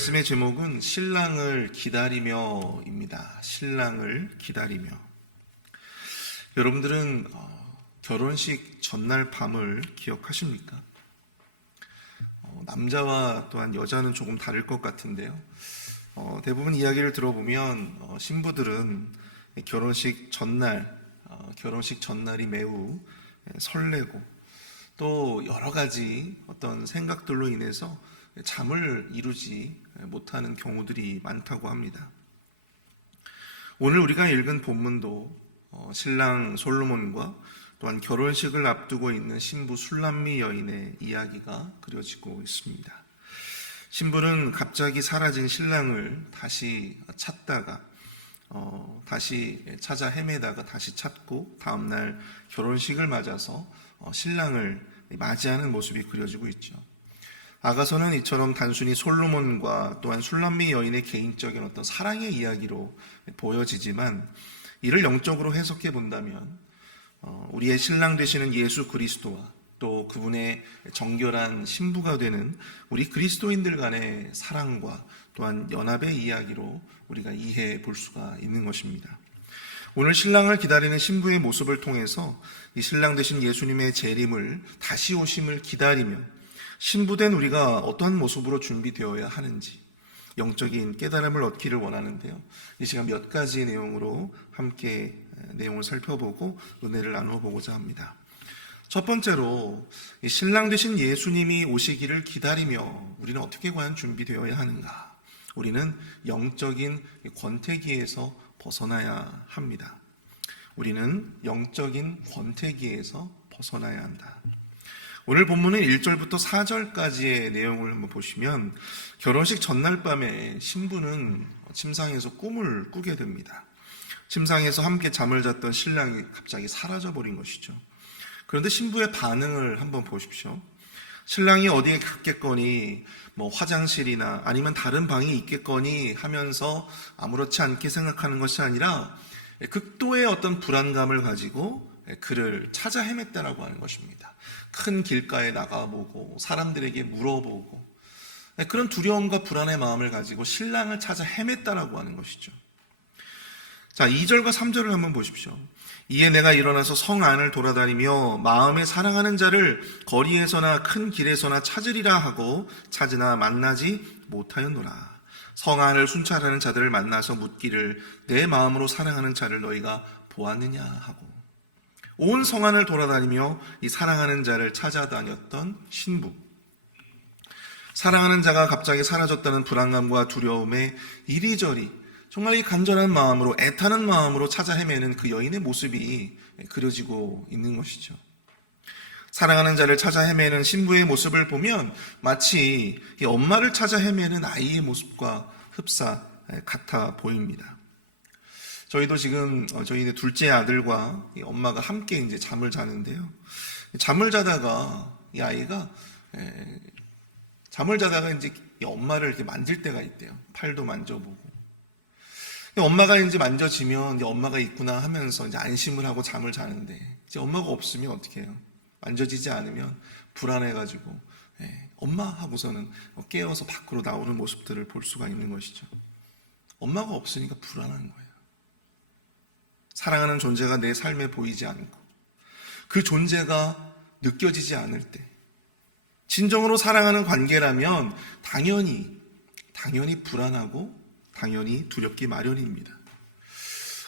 말씀의 제목은 신랑을 기다리며입니다. 신랑을 기다리며. 여러분들은 결혼식 전날 밤을 기억하십니까? 남자와 또한 여자는 조금 다를 것 같은데요. 대부분 이야기를 들어보면 신부들은 결혼식 전날이 매우 설레고 또 여러 가지 어떤 생각들로 인해서 잠을 이루지 못하는 경우들이 많다고 합니다. 오늘 우리가 읽은 본문도 신랑 솔로몬과 또한 결혼식을 앞두고 있는 신부 술람미 여인의 이야기가 그려지고 있습니다. 신부는 갑자기 사라진 신랑을 다시 찾다가 다시 찾아 헤매다가 다시 찾고 다음날 결혼식을 맞아서 신랑을 맞이하는 모습이 그려지고 있죠. 아가서는 이처럼 단순히 솔로몬과 또한 술람미 여인의 개인적인 어떤 사랑의 이야기로 보여지지만 이를 영적으로 해석해 본다면 우리의 신랑 되시는 예수 그리스도와 또 그분의 정결한 신부가 되는 우리 그리스도인들 간의 사랑과 또한 연합의 이야기로 우리가 이해해 볼 수가 있는 것입니다. 오늘 신랑을 기다리는 신부의 모습을 통해서 이 신랑 되신 예수님의 재림을 다시 오심을 기다리며 신부된 우리가 어떠한 모습으로 준비되어야 하는지 영적인 깨달음을 얻기를 원하는데요. 이 시간 몇 가지 내용으로 함께 내용을 살펴보고 은혜를 나누어 보고자 합니다. 첫 번째로 이 신랑 되신 예수님이 오시기를 기다리며 우리는 어떻게 과연 준비되어야 하는가? 우리는 영적인 권태기에서 벗어나야 합니다. 우리는 영적인 권태기에서 벗어나야 한다. 오늘 본문은 1절부터 4절까지의 내용을 한번 보시면 결혼식 전날 밤에 신부는 침상에서 꿈을 꾸게 됩니다. 침상에서 함께 잠을 잤던 신랑이 갑자기 사라져버린 것이죠. 그런데 신부의 반응을 한번 보십시오. 신랑이 어디에 갔겠거니 화장실이나 아니면 다른 방이 있겠거니 하면서 아무렇지 않게 생각하는 것이 아니라 극도의 어떤 불안감을 가지고 그를 찾아 헤맸다라고 하는 것입니다. 큰 길가에 나가보고 사람들에게 물어보고 그런 두려움과 불안의 마음을 가지고 신랑을 찾아 헤맸다라고 하는 것이죠. 자, 2절과 3절을 한번 보십시오. 이에 내가 일어나서 성 안을 돌아다니며 마음에 사랑하는 자를 거리에서나 큰 길에서나 찾으리라 하고 찾으나 만나지 못하였노라. 성 안을 순찰하는 자들을 만나서 묻기를 내 마음으로 사랑하는 자를 너희가 보았느냐 하고 온 성안을 돌아다니며 이 사랑하는 자를 찾아다녔던 신부. 사랑하는 자가 갑자기 사라졌다는 불안감과 두려움에 이리저리 정말 이 간절한 마음으로 애타는 마음으로 찾아 헤매는 그 여인의 모습이 그려지고 있는 것이죠. 사랑하는 자를 찾아 헤매는 신부의 모습을 보면 마치 이 엄마를 찾아 헤매는 아이의 모습과 흡사 같아 보입니다. 저희도 지금 저희 둘째 아들과 엄마가 함께 이제 잠을 자는데요. 잠을 자다가 이 아이가 이제 엄마를 이렇게 만질 때가 있대요. 팔도 만져보고. 엄마가 이제 만져지면 이제 엄마가 있구나 하면서 이제 안심을 하고 잠을 자는데 이제 엄마가 없으면 어떻게 해요? 만져지지 않으면 불안해가지고 엄마 하고서는 깨어서 밖으로 나오는 모습들을 볼 수가 있는 것이죠. 엄마가 없으니까 불안한 거예요. 사랑하는 존재가 내 삶에 보이지 않고 그 존재가 느껴지지 않을 때 진정으로 사랑하는 관계라면 당연히 불안하고 당연히 두렵기 마련입니다.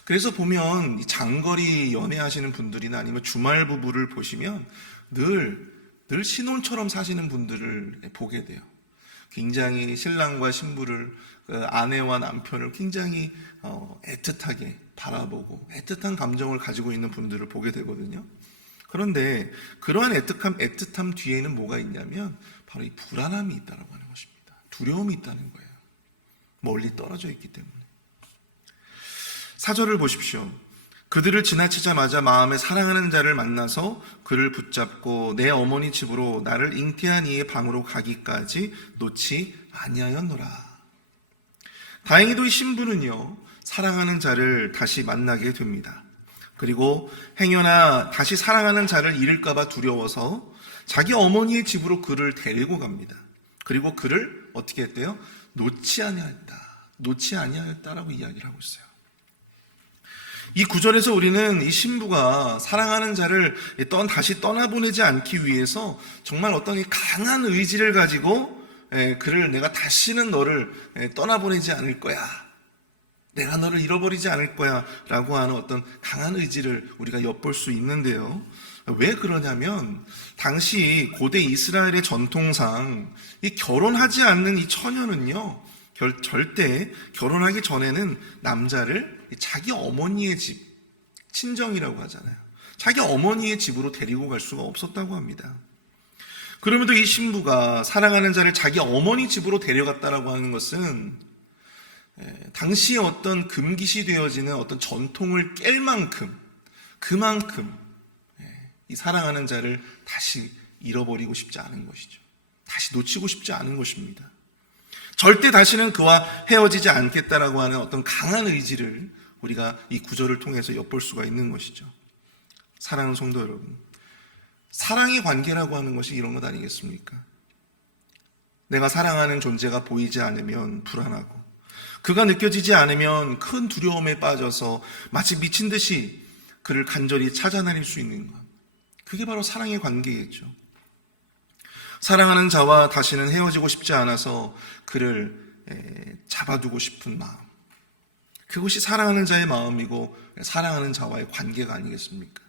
그래서 보면 장거리 연애하시는 분들이나 아니면 주말 부부를 보시면 늘 신혼처럼 사시는 분들을 보게 돼요. 굉장히 신랑과 신부를 아내와 남편을 굉장히 애틋하게 바라보고 애틋한 감정을 가지고 있는 분들을 보게 되거든요. 그런데 그러한 애틋함 뒤에는 뭐가 있냐면 바로 이 불안함이 있다는 것입니다. 두려움이 있다는 거예요. 멀리 떨어져 있기 때문에. 4절을 보십시오. 그들을 지나치자마자 마음에 사랑하는 자를 만나서 그를 붙잡고 내 어머니 집으로 나를 잉태한 이의 방으로 가기까지 놓지 아니하였노라. 다행히도 이 신부는요, 사랑하는 자를 다시 만나게 됩니다. 그리고 행여나 다시 사랑하는 자를 잃을까봐 두려워서 자기 어머니의 집으로 그를 데리고 갑니다. 그리고 그를 어떻게 했대요? 놓지 아니하였다라고 이야기를 하고 있어요. 이 구절에서 우리는 이 신부가 사랑하는 자를 다시 떠나보내지 않기 위해서 정말 어떤 이 강한 의지를 가지고 그를 내가 다시는 너를 떠나보내지 않을 거야, 내가 너를 잃어버리지 않을 거야 라고 하는 어떤 강한 의지를 우리가 엿볼 수 있는데요. 왜 그러냐면 당시 고대 이스라엘의 전통상 이 결혼하지 않는 이 처녀는요, 절대 결혼하기 전에는 남자를 자기 어머니의 집, 친정이라고 하잖아요, 자기 어머니의 집으로 데리고 갈 수가 없었다고 합니다. 그럼에도 이 신부가 사랑하는 자를 자기 어머니 집으로 데려갔다라고 하는 것은 당시에 어떤 금기시 되어지는 어떤 전통을 깰 만큼, 그만큼 이 사랑하는 자를 다시 잃어버리고 싶지 않은 것이죠. 다시 놓치고 싶지 않은 것입니다. 절대 다시는 그와 헤어지지 않겠다라고 하는 어떤 강한 의지를 우리가 이 구절을 통해서 엿볼 수가 있는 것이죠. 사랑하는 성도 여러분, 사랑의 관계라고 하는 것이 이런 것 아니겠습니까? 내가 사랑하는 존재가 보이지 않으면 불안하고, 그가 느껴지지 않으면 큰 두려움에 빠져서 마치 미친 듯이 그를 간절히 찾아다닐 수 있는 것, 그게 바로 사랑의 관계겠죠. 사랑하는 자와 다시는 헤어지고 싶지 않아서 그를 잡아두고 싶은 마음, 그것이 사랑하는 자의 마음이고 사랑하는 자와의 관계가 아니겠습니까?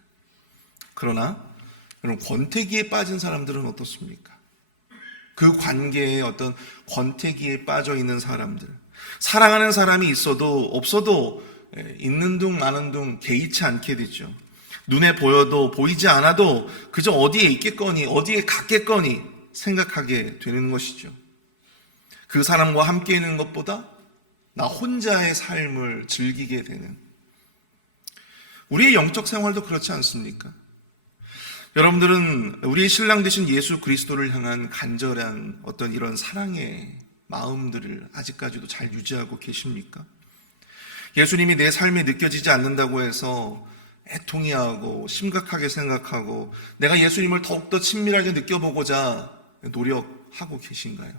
그러나 여러분, 권태기에 빠진 사람들은 어떻습니까? 그 관계에 어떤 권태기에 빠져 있는 사람들, 사랑하는 사람이 있어도 없어도 있는 둥 마는 둥 개의치 않게 되죠. 눈에 보여도 보이지 않아도 그저 어디에 있겠거니 어디에 갔겠거니 생각하게 되는 것이죠. 그 사람과 함께 있는 것보다 나 혼자의 삶을 즐기게 되는, 우리의 영적 생활도 그렇지 않습니까? 여러분들은 우리의 신랑 되신 예수 그리스도를 향한 간절한 어떤 이런 사랑의 마음들을 아직까지도 잘 유지하고 계십니까? 예수님이 내 삶에 느껴지지 않는다고 해서 애통해하고 심각하게 생각하고 내가 예수님을 더욱더 친밀하게 느껴보고자 노력하고 계신가요?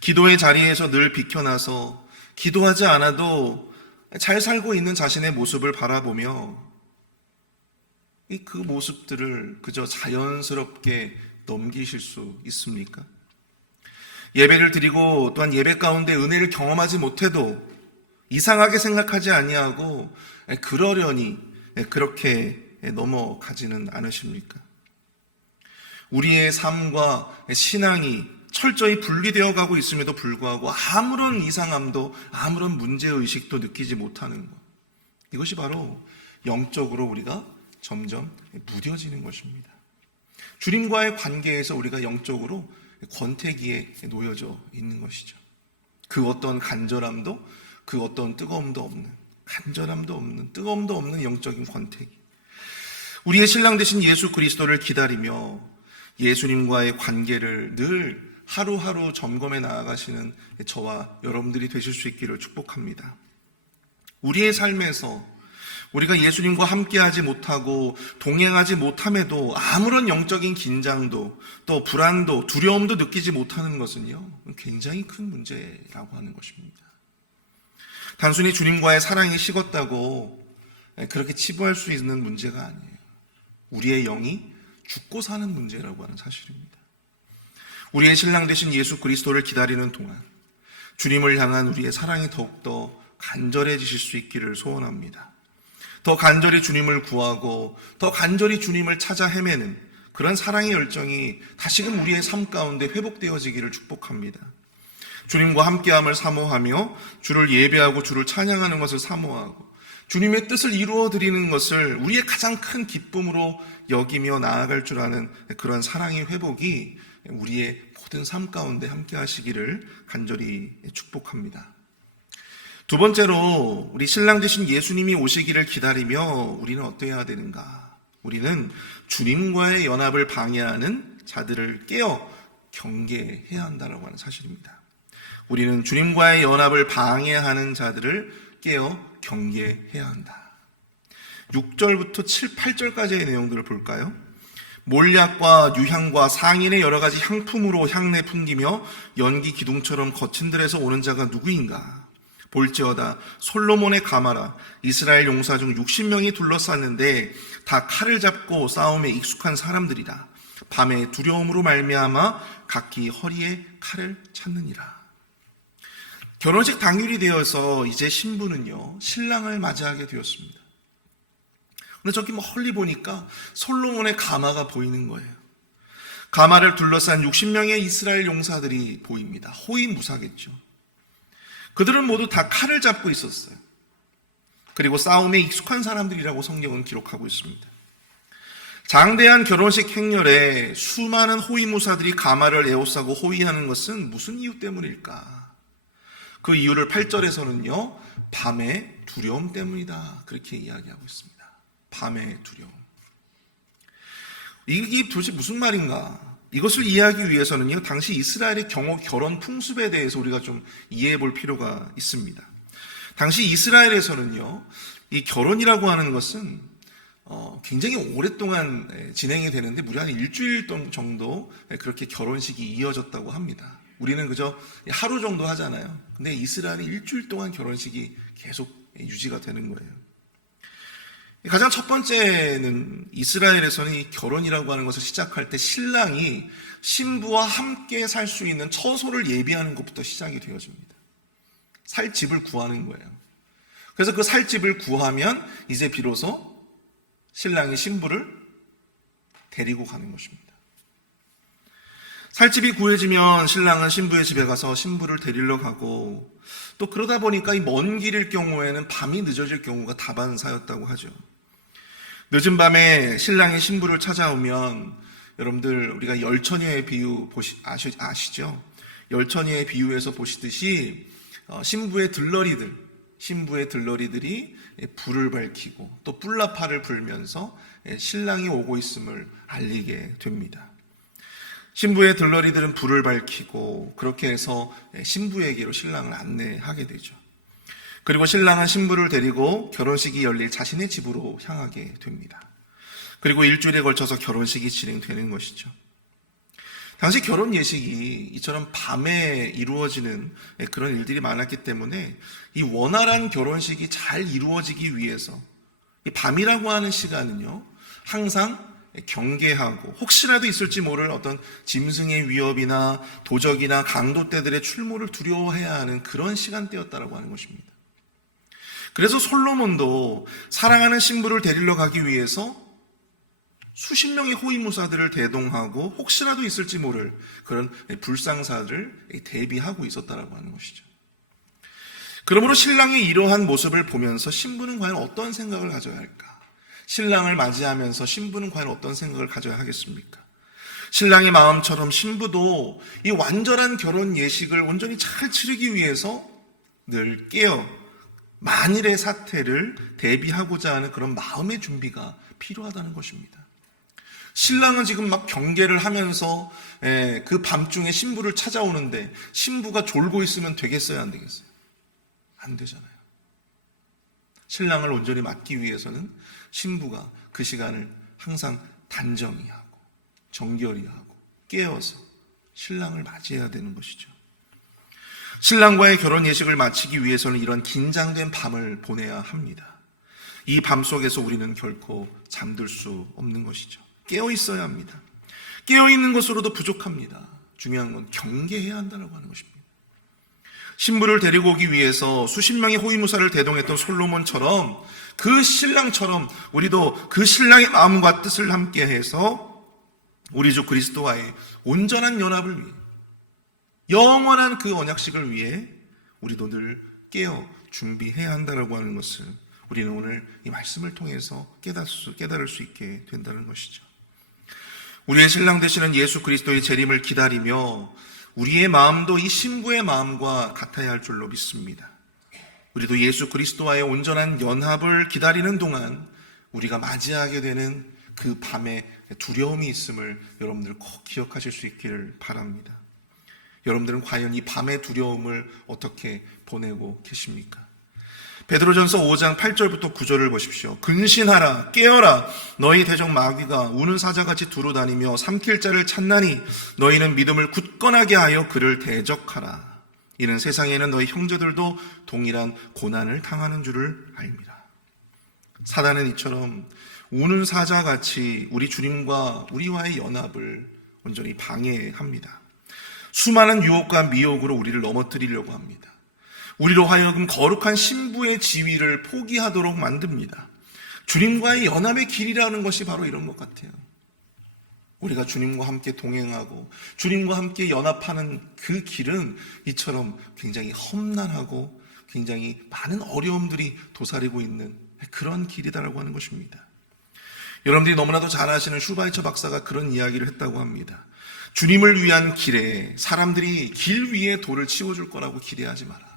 기도의 자리에서 늘 비켜나서 기도하지 않아도 잘 살고 있는 자신의 모습을 바라보며 그 모습들을 그저 자연스럽게 넘기실 수 있습니까? 예배를 드리고 또한 예배 가운데 은혜를 경험하지 못해도 이상하게 생각하지 아니하고 그러려니 그렇게 넘어가지는 않으십니까? 우리의 삶과 신앙이 철저히 분리되어 가고 있음에도 불구하고 아무런 이상함도 아무런 문제의식도 느끼지 못하는 것, 이것이 바로 영적으로 우리가 점점 무뎌지는 것입니다. 주님과의 관계에서 우리가 영적으로 권태기에 놓여져 있는 것이죠. 그 어떤 간절함도, 그 어떤 뜨거움도 없는, 간절함도 없는, 뜨거움도 없는 영적인 권태기. 우리의 신랑 되신 예수 그리스도를 기다리며 예수님과의 관계를 늘 하루하루 점검해 나아가시는 저와 여러분들이 되실 수 있기를 축복합니다. 우리의 삶에서 우리가 예수님과 함께하지 못하고 동행하지 못함에도 아무런 영적인 긴장도 또 불안도 두려움도 느끼지 못하는 것은요, 굉장히 큰 문제라고 하는 것입니다. 단순히 주님과의 사랑이 식었다고 그렇게 치부할 수 있는 문제가 아니에요. 우리의 영이 죽고 사는 문제라고 하는 사실입니다. 우리의 신랑 되신 예수 그리스도를 기다리는 동안 주님을 향한 우리의 사랑이 더욱더 간절해지실 수 있기를 소원합니다. 더 간절히 주님을 구하고 더 간절히 주님을 찾아 헤매는 그런 사랑의 열정이 다시금 우리의 삶 가운데 회복되어지기를 축복합니다. 주님과 함께함을 사모하며 주를 예배하고 주를 찬양하는 것을 사모하고 주님의 뜻을 이루어드리는 것을 우리의 가장 큰 기쁨으로 여기며 나아갈 줄 아는 그런 사랑의 회복이 우리의 모든 삶 가운데 함께 하시기를 간절히 축복합니다. 두 번째로 우리 신랑 되신 예수님이 오시기를 기다리며 우리는 어떠해야 되는가? 우리는 주님과의 연합을 방해하는 자들을 깨어 경계해야 한다고 하는 사실입니다. 우리는 주님과의 연합을 방해하는 자들을 깨어 경계해야 한다. 6절부터 7, 8절까지의 내용들을 볼까요? 몰약과 유향과 상인의 여러 가지 향품으로 향내 풍기며 연기 기둥처럼 거친 들에서 오는 자가 누구인가? 볼지어다 솔로몬의 가마라 이스라엘 용사 중 60명이 둘러쌌는데 다 칼을 잡고 싸움에 익숙한 사람들이라. 밤에 두려움으로 말미암아 각기 허리에 칼을 찾느니라. 결혼식 당일이 되어서 이제 신부는요 신랑을 맞이하게 되었습니다. 근데 저기 멀리 보니까 솔로몬의 가마가 보이는 거예요. 가마를 둘러싼 60명의 이스라엘 용사들이 보입니다. 호위무사겠죠. 그들은 모두 다 칼을 잡고 있었어요. 그리고 싸움에 익숙한 사람들이라고 성경은 기록하고 있습니다. 장대한 결혼식 행렬에 수많은 호위무사들이 가마를 에워싸고 호위하는 것은 무슨 이유 때문일까? 그 이유를 8절에서는요 밤의 두려움 때문이다 그렇게 이야기하고 있습니다. 밤의 두려움. 이게 도대체 무슨 말인가? 이것을 이해하기 위해서는요 당시 이스라엘의 결혼 풍습에 대해서 우리가 좀 이해해 볼 필요가 있습니다. 당시 이스라엘에서는요 이 결혼이라고 하는 것은 굉장히 오랫동안 진행이 되는데 무려 한 일주일 정도 그렇게 결혼식이 이어졌다고 합니다. 우리는 그저 하루 정도 하잖아요. 근데 이스라엘이 일주일 동안 결혼식이 계속 유지가 되는 거예요. 가장 첫 번째는 이스라엘에서는 이 결혼이라고 하는 것을 시작할 때 신랑이 신부와 함께 살 수 있는 처소를 예비하는 것부터 시작이 되어집니다. 살 집을 구하는 거예요. 그래서 그 살 집을 구하면 이제 비로소 신랑이 신부를 데리고 가는 것입니다. 살집이 구해지면 신랑은 신부의 집에 가서 신부를 데리러 가고 또 그러다 보니까 이 먼 길일 경우에는 밤이 늦어질 경우가 다반사였다고 하죠. 늦은 밤에 신랑이 신부를 찾아오면 여러분들 우리가 열처녀의 비유 아시죠? 열처녀의 비유에서 보시듯이 신부의 들러리들이 불을 밝히고 또 뿔나파를 불면서 신랑이 오고 있음을 알리게 됩니다. 신부의 들러리들은 불을 밝히고 그렇게 해서 신부에게로 신랑을 안내하게 되죠. 그리고 신랑은 신부를 데리고 결혼식이 열릴 자신의 집으로 향하게 됩니다. 그리고 일주일에 걸쳐서 결혼식이 진행되는 것이죠. 당시 결혼 예식이 이처럼 밤에 이루어지는 그런 일들이 많았기 때문에 이 원활한 결혼식이 잘 이루어지기 위해서 이 밤이라고 하는 시간은요 항상 경계하고 혹시라도 있을지 모를 어떤 짐승의 위협이나 도적이나 강도떼들의 출몰을 두려워해야 하는 그런 시간대였다라고 하는 것입니다. 그래서 솔로몬도 사랑하는 신부를 데리러 가기 위해서 수십 명의 호위무사들을 대동하고 혹시라도 있을지 모를 그런 불상사를 대비하고 있었다라고 하는 것이죠. 그러므로 신랑의 이러한 모습을 보면서 신부는 과연 어떤 생각을 가져야 할까? 신랑을 맞이하면서 신부는 과연 어떤 생각을 가져야 하겠습니까? 신랑의 마음처럼 신부도 이 완전한 결혼 예식을 온전히 잘 치르기 위해서 늘 깨어 만일의 사태를 대비하고자 하는 그런 마음의 준비가 필요하다는 것입니다. 신랑은 지금 막 경계를 하면서 그 밤중에 신부를 찾아오는데 신부가 졸고 있으면 되겠어요, 안 되겠어요? 안 되잖아요. 신랑을 온전히 맡기 위해서는 신부가 그 시간을 항상 단정히 하고 정결히 하고 깨어서 신랑을 맞이해야 되는 것이죠. 신랑과의 결혼 예식을 마치기 위해서는 이런 긴장된 밤을 보내야 합니다. 이 밤 속에서 우리는 결코 잠들 수 없는 것이죠. 깨어 있어야 합니다. 깨어 있는 것으로도 부족합니다. 중요한 건 경계해야 한다고 하는 것입니다. 신부를 데리고 오기 위해서 수십 명의 호위무사를 대동했던 솔로몬처럼 그 신랑처럼 우리도 그 신랑의 마음과 뜻을 함께해서 우리 주 그리스도와의 온전한 연합을 위해 영원한 그 언약식을 위해 우리도 늘 깨어 준비해야 한다고 하는 것을 우리는 오늘 이 말씀을 통해서 깨달을 수 있게 된다는 것이죠. 우리의 신랑 되시는 예수 그리스도의 재림을 기다리며 우리의 마음도 이 신부의 마음과 같아야 할 줄로 믿습니다. 우리도 예수 그리스도와의 온전한 연합을 기다리는 동안 우리가 맞이하게 되는 그 밤에 두려움이 있음을 여러분들 꼭 기억하실 수 있기를 바랍니다. 여러분들은 과연 이 밤의 두려움을 어떻게 보내고 계십니까? 베드로전서 5장 8절부터 9절을 보십시오. 근신하라, 깨어라, 너희 대적 마귀가 우는 사자같이 두루 다니며 삼킬 자를 찾나니 너희는 믿음을 굳건하게 하여 그를 대적하라. 이는 세상에는 너희 형제들도 동일한 고난을 당하는 줄을 알미라. 사단은 이처럼 우는 사자같이 우리 주님과 우리와의 연합을 온전히 방해합니다. 수많은 유혹과 미혹으로 우리를 넘어뜨리려고 합니다. 우리로 하여금 거룩한 신부의 지위를 포기하도록 만듭니다. 주님과의 연합의 길이라는 것이 바로 이런 것 같아요. 우리가 주님과 함께 동행하고 주님과 함께 연합하는 그 길은 이처럼 굉장히 험난하고 굉장히 많은 어려움들이 도사리고 있는 그런 길이다라고 하는 것입니다. 여러분들이 너무나도 잘 아시는 슈바이처 박사가 그런 이야기를 했다고 합니다. 주님을 위한 길에 사람들이 길 위에 돌을 치워줄 거라고 기대하지 마라.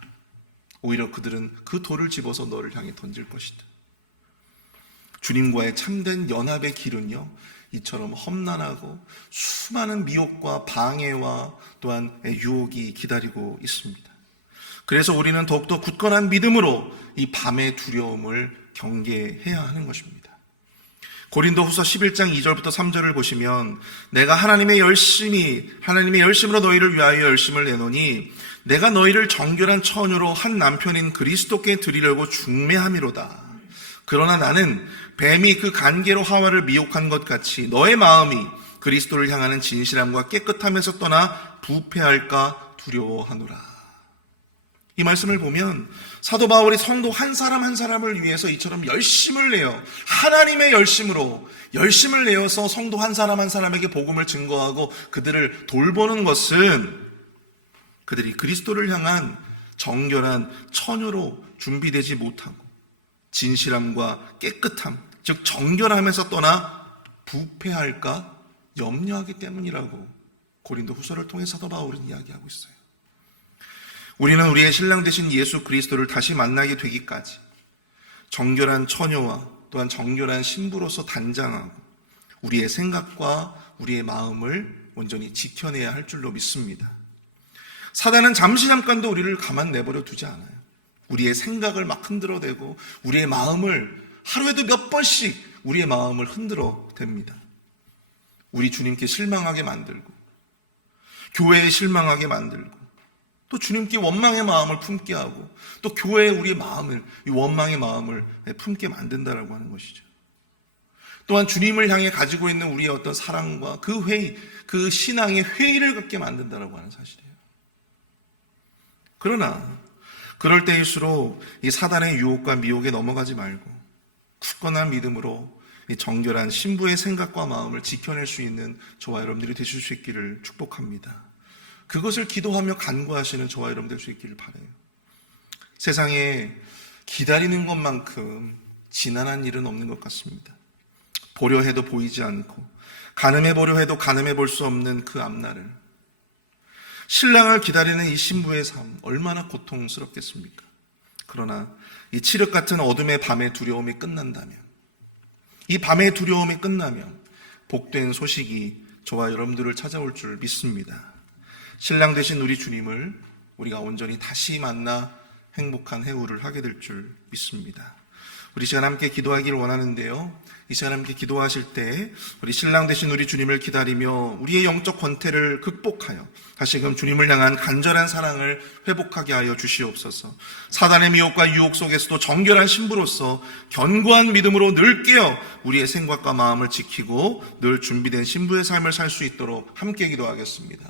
오히려 그들은 그 돌을 집어서 너를 향해 던질 것이다. 주님과의 참된 연합의 길은요, 이처럼 험난하고 수많은 미혹과 방해와 또한 유혹이 기다리고 있습니다. 그래서 우리는 더욱더 굳건한 믿음으로 이 밤의 두려움을 경계해야 하는 것입니다. 고린도후서 11장 2절부터 3절을 보시면 내가 하나님의 열심으로 너희를 위하여 열심을 내노니 내가 너희를 정결한 처녀로 한 남편인 그리스도께 드리려고 중매함이로다. 그러나 나는 뱀이 그 간계로 하와를 미혹한 것 같이 너의 마음이 그리스도를 향하는 진실함과 깨끗함에서 떠나 부패할까 두려워하노라. 이 말씀을 보면 사도 바울이 성도 한 사람 한 사람을 위해서 이처럼 열심을 내어 하나님의 열심을 내어서 성도 한 사람 한 사람에게 복음을 증거하고 그들을 돌보는 것은 그들이 그리스도를 향한 정결한 처녀로 준비되지 못하고 진실함과 깨끗함, 즉 정결함에서 떠나 부패할까 염려하기 때문이라고 고린도 후서를 통해 사도 바울은 이야기하고 있어요. 우리는 우리의 신랑 되신 예수 그리스도를 다시 만나게 되기까지 정결한 처녀와 또한 정결한 신부로서 단장하고 우리의 생각과 우리의 마음을 온전히 지켜내야 할 줄로 믿습니다. 사단은 잠깐도 우리를 가만 내버려 두지 않아요. 우리의 생각을 막 흔들어대고 우리의 마음을 하루에도 몇 번씩 우리의 마음을 흔들어댑니다. 우리 주님께 실망하게 만들고 교회에 실망하게 만들고 또 주님께 원망의 마음을 품게 하고 또 교회에 우리의 마음을 이 원망의 마음을 품게 만든다라고 하는 것이죠. 또한 주님을 향해 가지고 있는 우리의 어떤 사랑과 그 회의, 그 신앙의 회의를 갖게 만든다라고 하는 사실이에요. 그러나 그럴 때일수록 이 사단의 유혹과 미혹에 넘어가지 말고 굳건한 믿음으로 이 정결한 신부의 생각과 마음을 지켜낼 수 있는 저와 여러분들이 되실 수 있기를 축복합니다. 그것을 기도하며 간구하시는 저와 여러분들 수 있기를 바라요. 세상에 기다리는 것만큼 지난한 일은 없는 것 같습니다. 보려 해도 보이지 않고 가늠해 보려 해도 가늠해 볼 수 없는 그 앞날을, 신랑을 기다리는 이 신부의 삶 얼마나 고통스럽겠습니까? 그러나 이 칠흑 같은 어둠의 밤의 두려움이 끝난다면, 이 밤의 두려움이 끝나면 복된 소식이 저와 여러분들을 찾아올 줄 믿습니다. 신랑 되신 우리 주님을 우리가 온전히 다시 만나 행복한 해우를 하게 될 줄 믿습니다. 우리 시간 함께 기도하기를 원하는데요, 이 시간 함께 기도하실 때 우리 신랑 되신 우리 주님을 기다리며 우리의 영적 권태를 극복하여 다시금 주님을 향한 간절한 사랑을 회복하게 하여 주시옵소서. 사단의 미혹과 유혹 속에서도 정결한 신부로서 견고한 믿음으로 늘 깨어 우리의 생각과 마음을 지키고 늘 준비된 신부의 삶을 살 수 있도록 함께 기도하겠습니다.